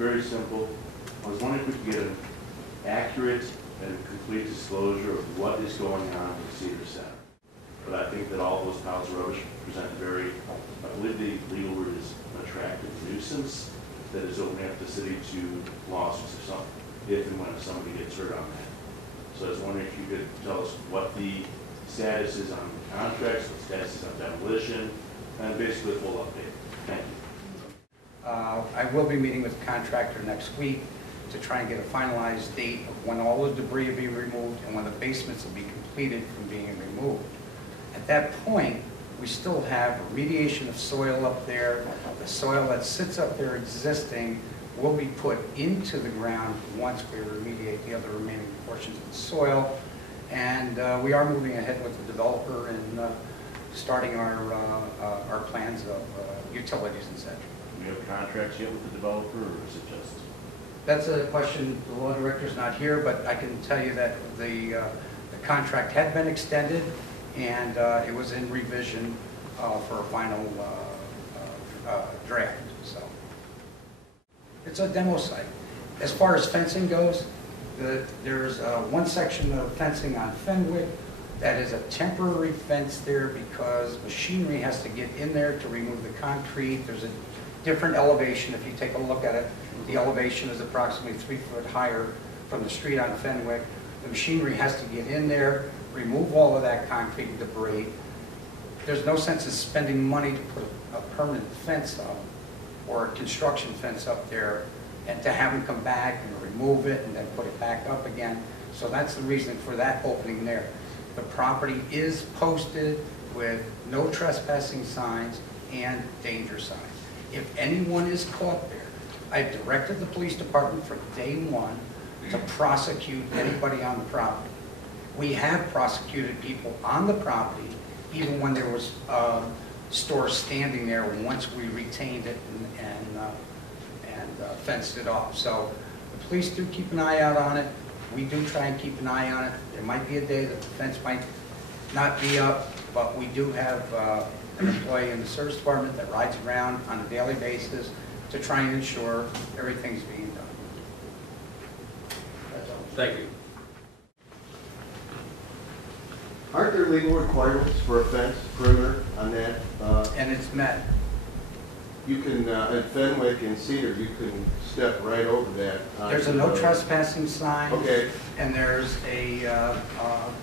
very simple. I was wondering if we could get an accurate and complete disclosure of what is going on with Cedar Center. But I think that all those piles of rubbish present very, I believe the legal word is an attractive nuisance that is opening up the city to lawsuits or something, if and when somebody gets hurt on that. So I was wondering if you could tell us what the status is on the contracts, what the status is on demolition, and basically a full update. Thank you. I will be meeting with the contractor next week to try and get a finalized date of when all the debris will be removed and when the basements will be completed from being removed. At that point, we still have remediation of soil up there. The soil that sits up there existing will be put into the ground once we remediate the other remaining portions of the soil. And we are moving ahead with the developer and starting our plans of utilities and such. Do we have contracts yet with the developer, or is it just? That's a question, the law director's not here, but I can tell you that the contract had been extended and it was in revision for a final draft. So it's a demo site. As far as fencing goes, there's one section of fencing on Fenwick that is a temporary fence there because machinery has to get in there to remove the concrete. There's a different elevation. If you take a look at it, the elevation is approximately 3 foot higher from the street on Fenwick. The machinery has to get in there, remove all of that concrete debris. There's no sense in spending money to put a permanent fence up or a construction fence up there and to have them come back and remove it and then put it back up again. So that's the reason for that opening there. The property is posted with no trespassing signs and danger signs. If anyone is caught there, I've directed the police department from day one to prosecute anybody on the property. We have prosecuted people on the property even when there was stores standing there once we retained it and fenced it off. So the police do keep an eye out on it. We do try and keep an eye on it. There might be a day that the fence might not be up, but we do have an employee in the service department that rides around on a daily basis to try and ensure everything's being done. That's all. Thank you. Aren't there legal requirements for a fence perimeter on that? And it's met. You can, at Fenwick and Cedar, you can step right over that. There's a no trespassing sign. Okay. And there's a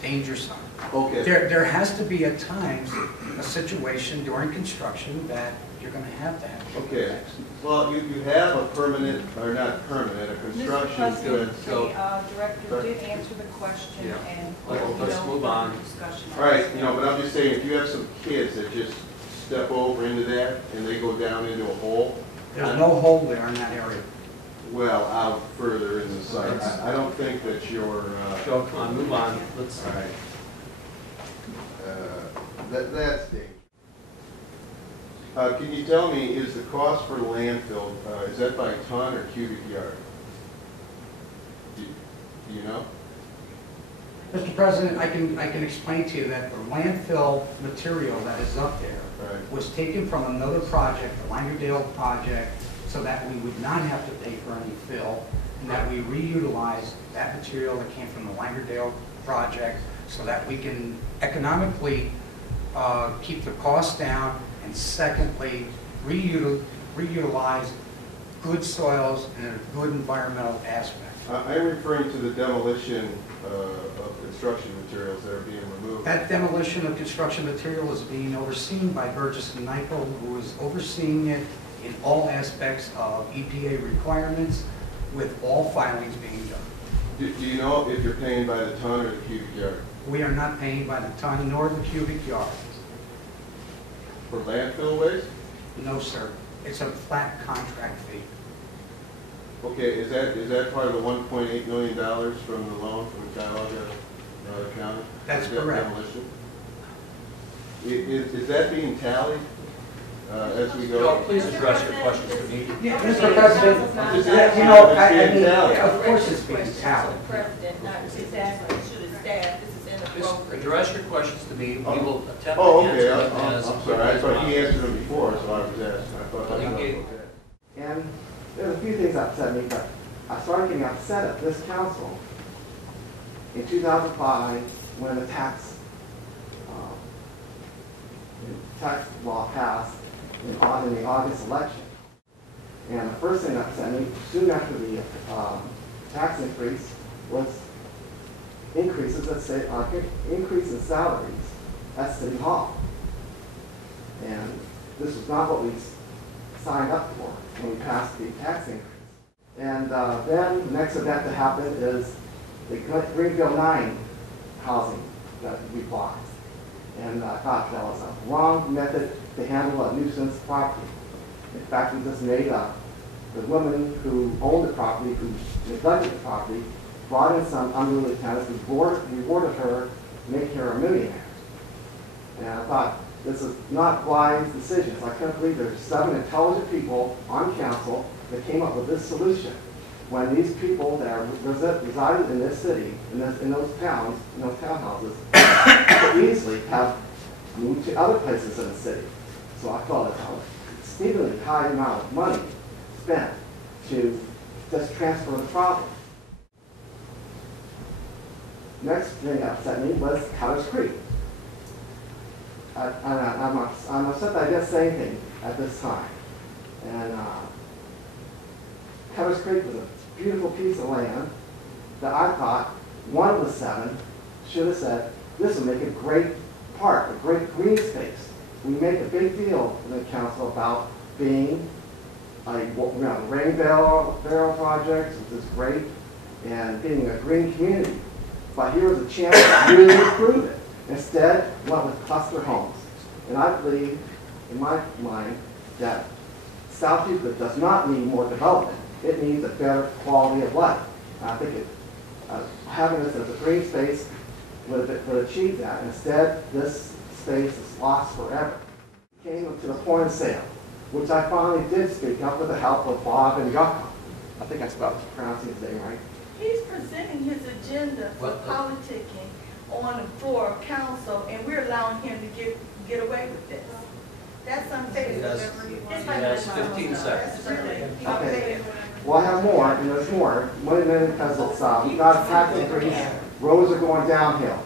danger sign. Okay. There has to be at times a situation during construction that you're going to have. Okay. Well, you have a permanent, or not permanent, a construction Mr. fence. The director did answer the question, Yeah. and Let's move on. discussion. All right, but I'm just saying, if you have some kids that just step over into that and they go down into a hole. There's no hole there in that area. Well, out further in the site. I don't think that you're... Joe, come on, move on. Let's. All right. That's dangerous. Can you tell me, is the cost for landfill, is that by ton or cubic yard? Do you know? Mr. President, I can explain to you that the landfill material that is up there was taken from another project, the Langerdale project, so that we would not have to pay for any fill, and that we reutilize that material that came from the Langerdale project so that we can economically keep the costs down, and secondly, reutilize good soils and a good environmental aspect. I'm referring to the demolition of construction materials that are being removed. That demolition of construction material is being overseen by Burgess and Nykel, who is overseeing it in all aspects of EPA requirements, with all filings being done. Do you know if you're paying by the ton or the cubic yard? We are not paying by the ton nor the cubic yard. For landfill waste? No, sir. It's a flat contract fee. Okay, is that part of the $1.8 million from the loan from Cuyahoga County? That's that correct. Demolition? Is that being tallied as we go? Joe, please address your questions to me. Yeah, Mr. President, of course it's being tallied. Mr. President, not just asking, should have staff, this is Just inappropriate. address your questions to me. We will attempt to Okay. answer them as I'm sorry. I thought he answered them before, so I was asking. I thought Well, he gave- okay. And there's a few things that upset me, but I started getting upset at this council in 2005 when the tax law passed in the August election. And the first thing that upset me, soon after the tax increase, was increase in salaries at City Hall. And this was not what we signed up for when we passed the tax increase. And then the next event that happened is the Greenfield 9 housing that we bought. And I thought that was a wrong method to handle a nuisance property. In fact, we just made the woman who owned the property, who neglected the property, brought in some unruly tenants, rewarded her, making her a millionaire. And I thought, this is not wise decisions. I can't believe there's 7 intelligent people on council that came up with this solution. When these people that resided in this city, in those towns, in those townhouses, could easily have moved to other places in the city. So I felt it was a exceedingly high amount of money spent to just transfer the problem. Next thing that upset me was Cedar Creek. I'm upset that I didn't say anything at this time. And Cedar Creek was a beautiful piece of land that I thought one of the 7 should have said, this would make a great park, a great green space. We make a big deal in the council about being a rain barrel project, which is great, and being a green community. But here was a chance to really improve it. Instead, went with cluster homes. And I believe, in my mind, that South Euclid does not need more development. It needs a better quality of life. And I think having this as a green space would achieve that. Instead, this space is lost forever. It came to the point of sale, which I finally did speak up with the help of Bob and Yucca. I think I'm about pronouncing his name right. He's presenting his agenda for politicking on the floor of council, and we're allowing him to get away with this. That's unfair. He has 15 seconds. Okay. Well, I have more, and there's more. One minute because it's we got a tax increase. Roads are going downhill.